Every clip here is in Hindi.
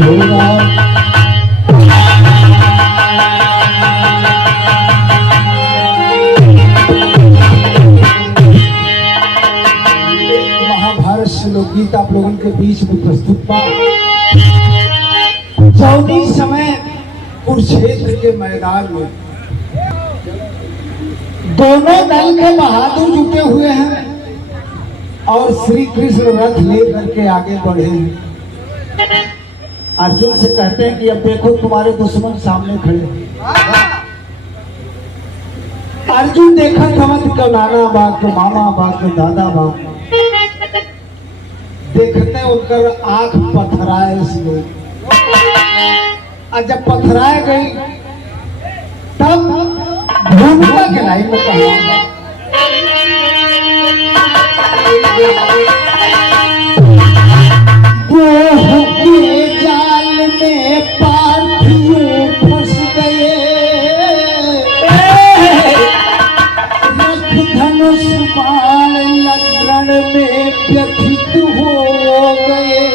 होगा। महाभारत से लोकगीत आप लोगों के बीच में प्रस्तुत बा। जौनी समय कुरुक्षेत्र के मैदान में दोनों दल के बहादुर जुटे हुए हैं और श्री कृष्ण रथ लेकर के आगे बढ़े हैं। अर्जुन से कहते हैं कि अब देखो तुम्हारे दुश्मन सामने खड़े हैं। अर्जुन देखा था कि नाना बा के मामा बा के दादा बा, देखते उनकर आंख पथराए इसलिए, और जब पथराए गई तब भूमिका के लाइन में कहा वो के जाल में पार्थियों फंस गए, रथ धनुष बाण लग्न में व्यथित हो गए।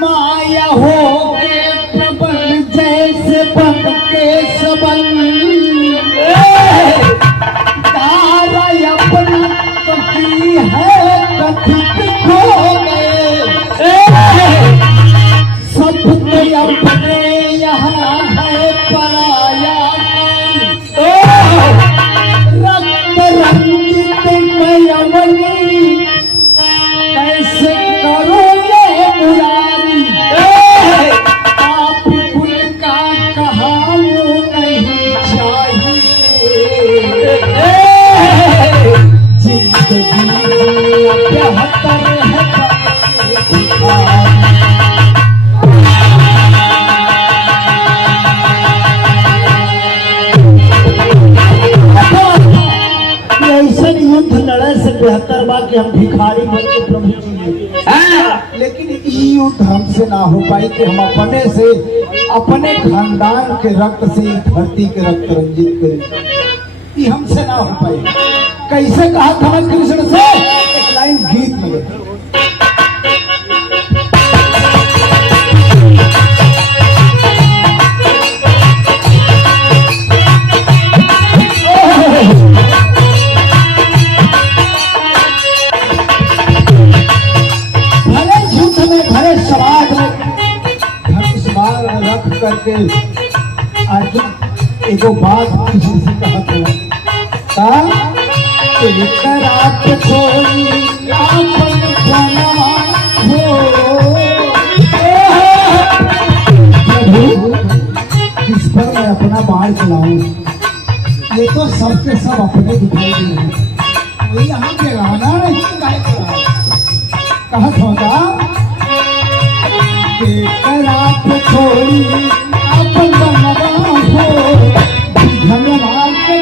माया हो के प्रबल जैसे बन के सबल, तारा अपना कथी है कथित खो गए। सब तो अपने यहाँ है पराया, रक्त रंजित मयवनी कैसे करो ये मुरारी। आप कुल का कहा नहीं चाहिए, जिंदगी बेहतर है। ऐसा युद्ध लड़े से बेहतर बा कि हम भिखारी बन के प्रभु जी, लेकिन ये युद्ध हमसे ना हो पाई कि हम अपने से अपने खानदान के रक्त से धरती के रक्त रंजित करें। ये हमसे ना हो पाई। कैसे कहा था कृष्ण से, एक लाइन गीत में लगा। करके अर्जुन एगो बात किसी से कहा था, रात छोड़ी आपन बनवा हो। प्रभु किस पर मैं अपना बाण चलाऊं, ये तो सबके सब अपने दिखाई दे रहे हैं। वही यहाँ पे रहना नहीं कहा था रात छोड़ी अपन बनवा हो, धन्यवाद के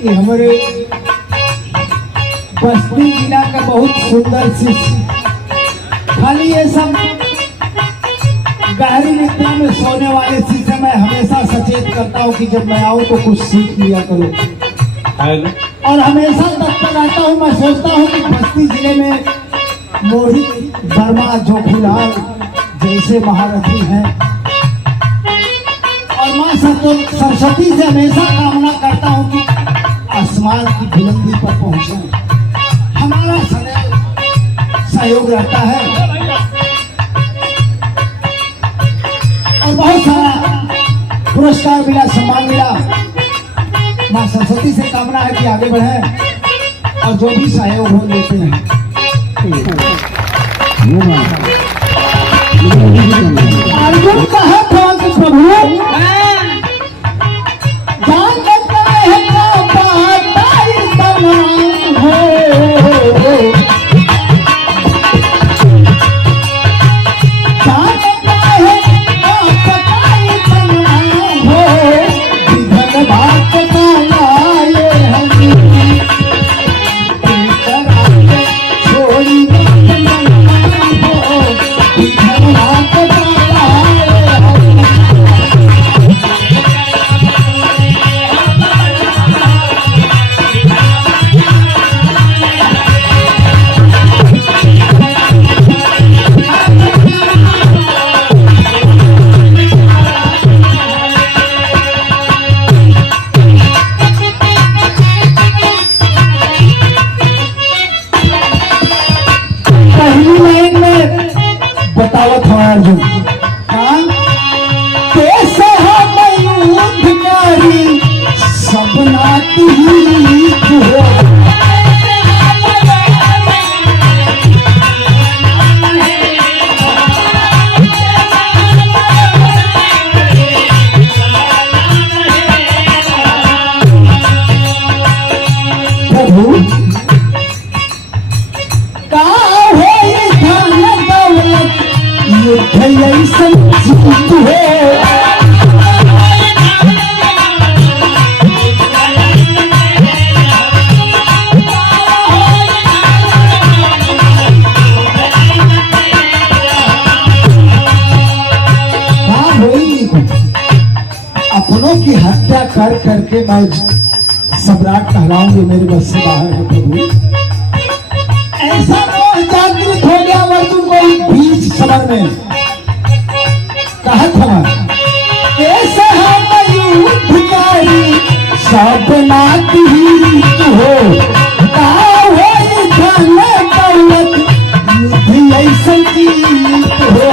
ये हमारे बस्ती जिला का बहुत सुंदर सी, खाली ये सब गहरी निद्रा में सोने वाले सी से मैं हमेशा सचेत करता हूँ कि जब मैं आऊँ तो कुछ सीख लिया करो। और हमेशा तत्पर रहता हूँ। मैं सोचता हूँ कि बस्ती जिले में मोहित वर्मा जोखीलाल जैसे महारथी हैं, और माँ सरस्वती से हमेशा कामना करता हूँ कि आसमान की बुलंदी पर पहुंचे। हमारा सदैव सहयोग रहता है और बहुत सारा पुरस्कार मिला, सम्मान मिला। माँ सरस्वती से कामना है कि आगे बढ़े और जो भी सहयोग हो लेते हैं। अर्जुन कहा था कि प्रभु जान लगता है बतावत हो अर्जुन कैसे हो मयूरधारी सब नाती हो। प्रभु ऐसन जीत है अपनों की हत्या कर करके मैं सम्राट कहलाऊंगी, मेरे बस से बाहर है प्रभु। ऐसा जागृत हो गया अर्जुन को बीच समर में कहा था कैसे हम युद्धकारी सब नाती हो दौलत युद्ध ऐसा जीत हो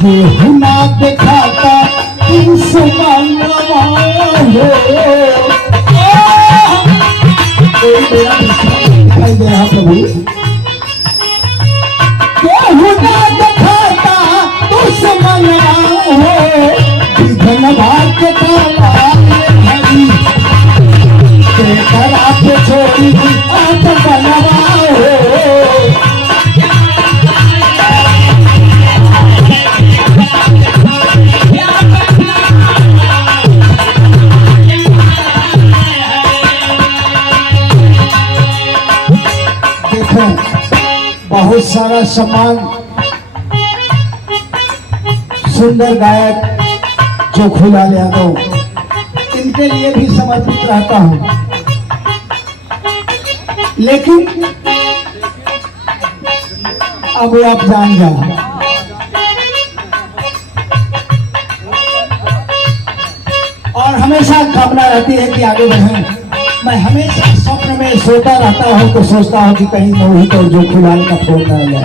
केहू ना दिखाता तुम सुमनवा हो। दिखाई दे रहा प्रभु केहू ना दिखाता दुश्मनवा हो विघन भाग्य हरी के करा के छोड़ी आत बनवा हो। बहुत सारा सम्मान सुंदर गायक जोखीलाल यादव, इनके लिए भी समर्पित रहता हूं। लेकिन अब आप जान जाओ और हमेशा कामना रहती है कि आगे बढ़ें। मैं हमेशा स्वप्न में सोता रहता हूँ तो सोचता हूँ कि कहीं मोहित और जोखीलाल का फोन न आ जाए,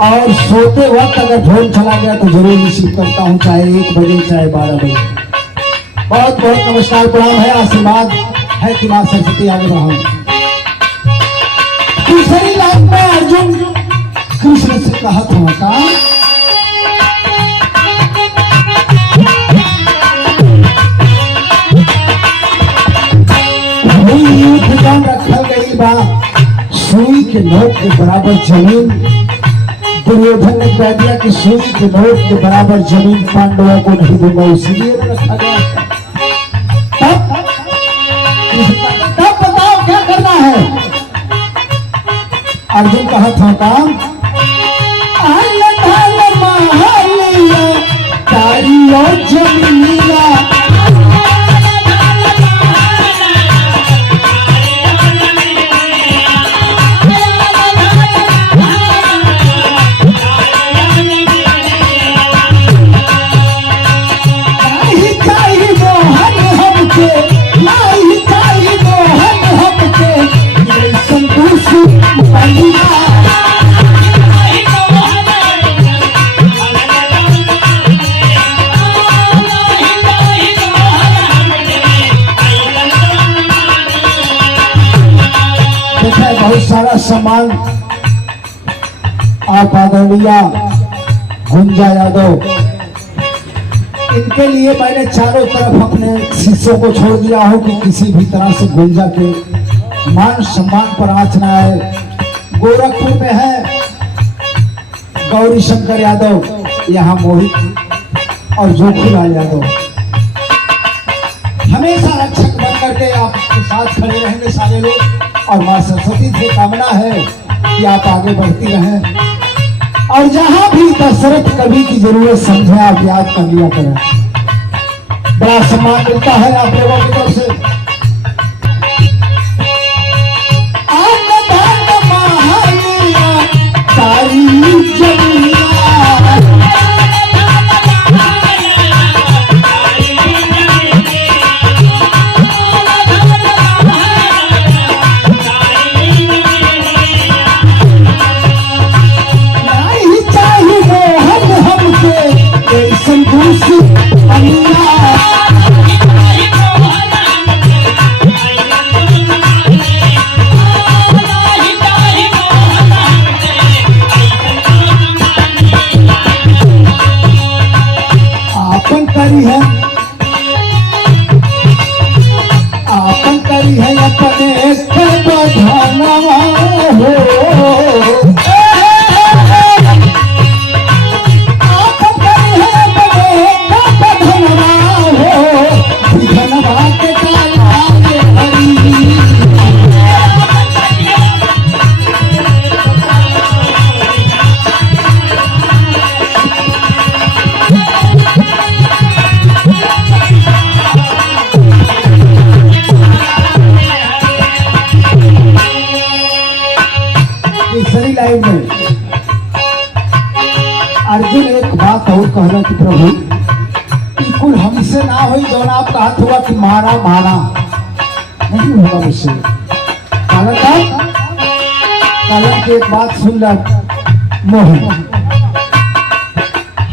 और सोते वक्त अगर फोन चला गया तो जरूर रिसीव करता हूँ, चाहे 1 बजे चाहे 12 बजे। बहुत बहुत नमस्कार, प्रणाम है, आशीर्वाद है कि मां सरस्वती आगे बढ़ाऊं। दूसरी लाइन में अर्जुन कृष्ण से कहा था युद्ध जौन रखल गई बा सुई के नोक के बराबर जमीन, दुर्योधन ने कह दिया कि सुई के नोक के बराबर जमीन पांडवों को नहीं दूंगा, इसीलिए रखा गया। तब बताओ क्या करना है। अर्जुन कहा था काम जमीनिया है बहुत सारा सामान आप आदरणीय गुंजा यादव, इनके लिए मैंने चारों तरफ अपने शिष्यों को छोड़ दिया हो कि किसी भी तरह से गुंजा के मान सम्मान पर आँच ना आए। गोरखपुर में है गौरी शंकर यादव, यहाँ मोहित और जोखीलाल यादव हमेशा रक्षक बन करके आपके साथ खड़े रहेंगे सारे लोग। और माँ सरस्वती से कामना है कि आप आगे बढ़ती रहें और जहां भी दशरथ कवि की जरूरत समझे आप याद कर लिया करें। बड़ा सम्मान मिलता है आप लोगों की तरफ से। अर्जुन एक बात और कहना कि प्रभु बिल्कुल हमसे ना हो जो आपका हाथ हुआ कि मारा मारा नहीं होगा मुझसे। कलम की एक बात सुन ला मोहन,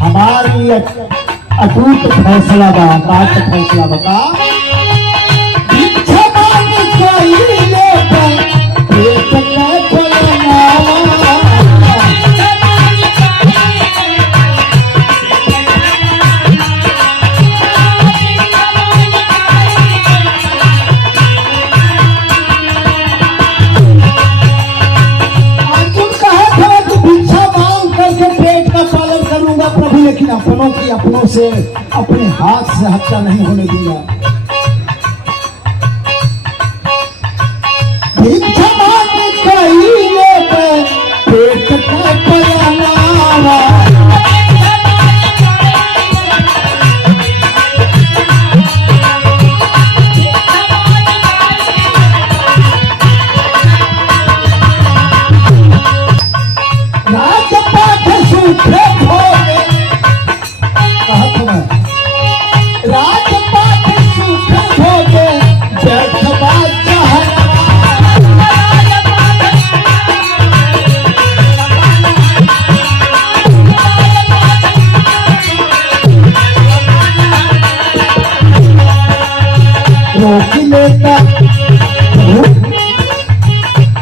हमारी अटूट फैसला बात फैसला बता लेकिन अपनों की अपनों से अपने हाथ से हत्या नहीं होने दूंगा। पेट का पलावा राजपाट सूखे राजपाट सूखे भोगे बैठवा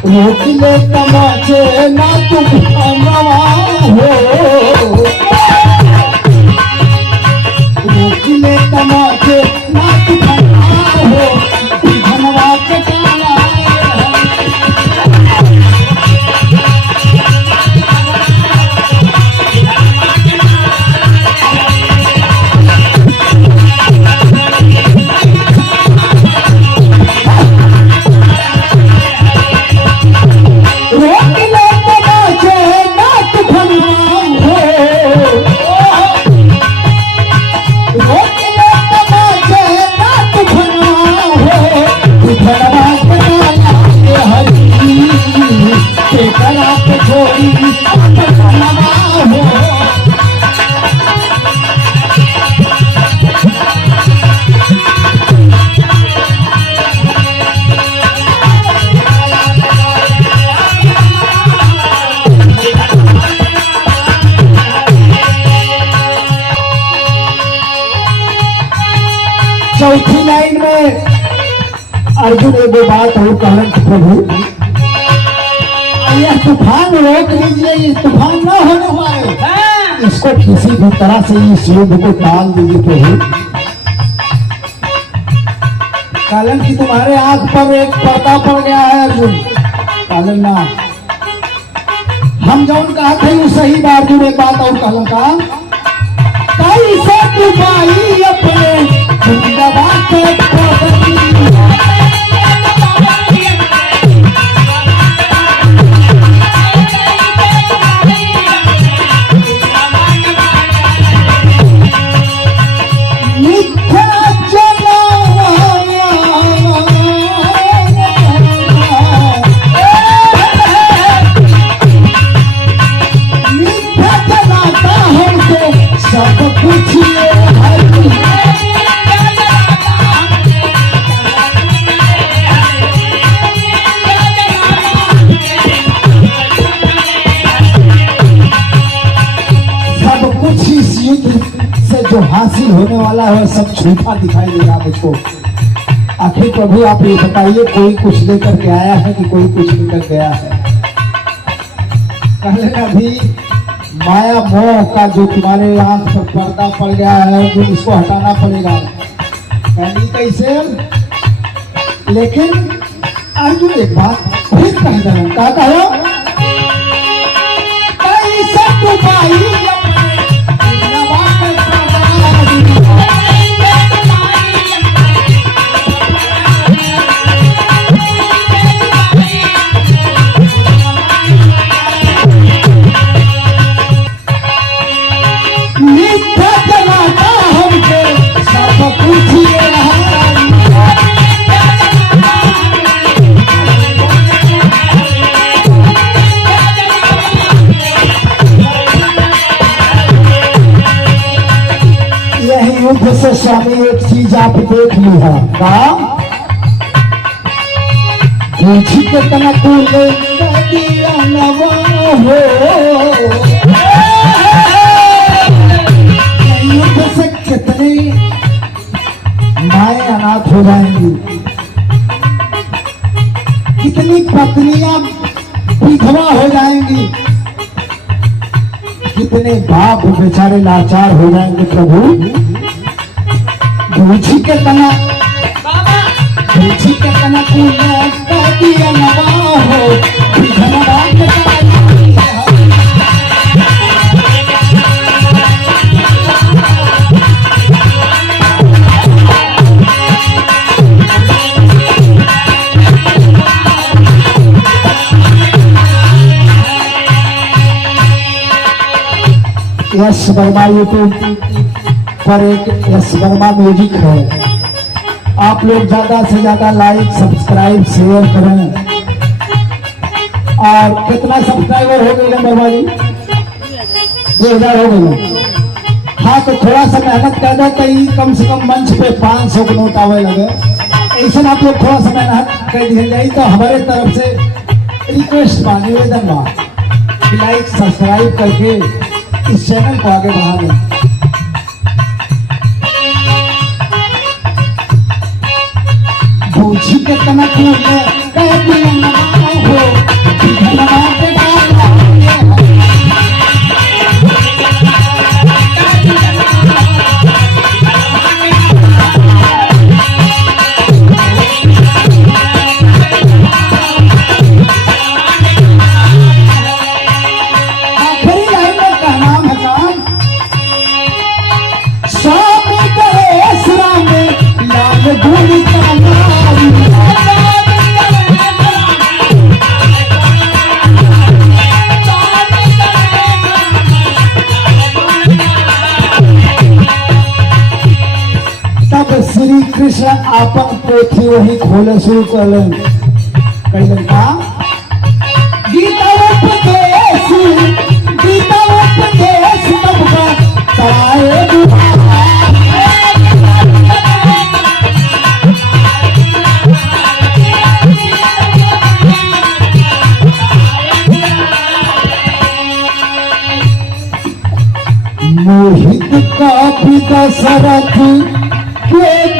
रोक लेता माचे ना तुम नवा हो, रोक लेता माचे ना तुम हो धनवा के काला चौथी लाइन में अर्जुन एगो बात और कहलन प्रभु यह तूफान रोक लीजिए, ये तूफान न होने पाए। इसको किसी भी तरह से इस युद्ध को टाल दीजिए प्रभु। कालन की तुम्हारे आंख पर एक पर्दा पड़ गया है अर्जुन। कालन ना, हम जौन कहा थे वो सही बात। अर्जुन एक बात और कालन का, कैसे डुबाई अपने जिंदगा के पगड़ी। जो हासिल होने वाला है सब झूठा दिखाई देगा मुझको। आखिर प्रभु आप ये बताइए, कोई कुछ लेकर के आया है कि कोई कुछ लेकर गया है? पहले अभी माया मोह का जो तुम्हारे आंख पर पर्दा पड़ गया है, जो इसको हटाना पड़ेगा। कहनी कैसे? लेकिन अर्जुन एक बात फिर कह देना, क्या कहो? कैसे डुबाई युद्ध से स्वामी एक चीज आप देख ली है का? पूछी के तना तू ले दिया नवा हो। युद्ध से कितनी माएं अनाथ हो जाएंगी, कितनी पत्नियां विधवा हो जाएंगी, कितने बाप बेचारे लाचार हो जाएंगे प्रभु। के तना तू दिया नवा हो। यश वर्मा यूट्यूब पर एक यश वर्मा म्यूजिक है। आप लोग ज्यादा से ज्यादा लाइक सब्सक्राइब शेयर करें। और कितना सब्सक्राइबर हो गए वर्मा जी? 2000 हो गए। हाँ तो थोड़ा सा मेहनत कर दो, कहीं कम से कम मंच पे 500 के नोट आवे लगे। ऐसा आप लोग थोड़ा सा मेहनत कर दिया जाए तो हमारे तरफ से रिक्वेस्ट बा, निवेदन बा, लाइक सब्सक्राइब करके इस चैनल को आगे बढ़ा दें। पूछी के तना तू कह दिया नवा हो। श्री कृष्ण आपन पोथी वही खोले शुरू कर का गीता उपदेश सबका कराए मोहित का पिता दशरथ के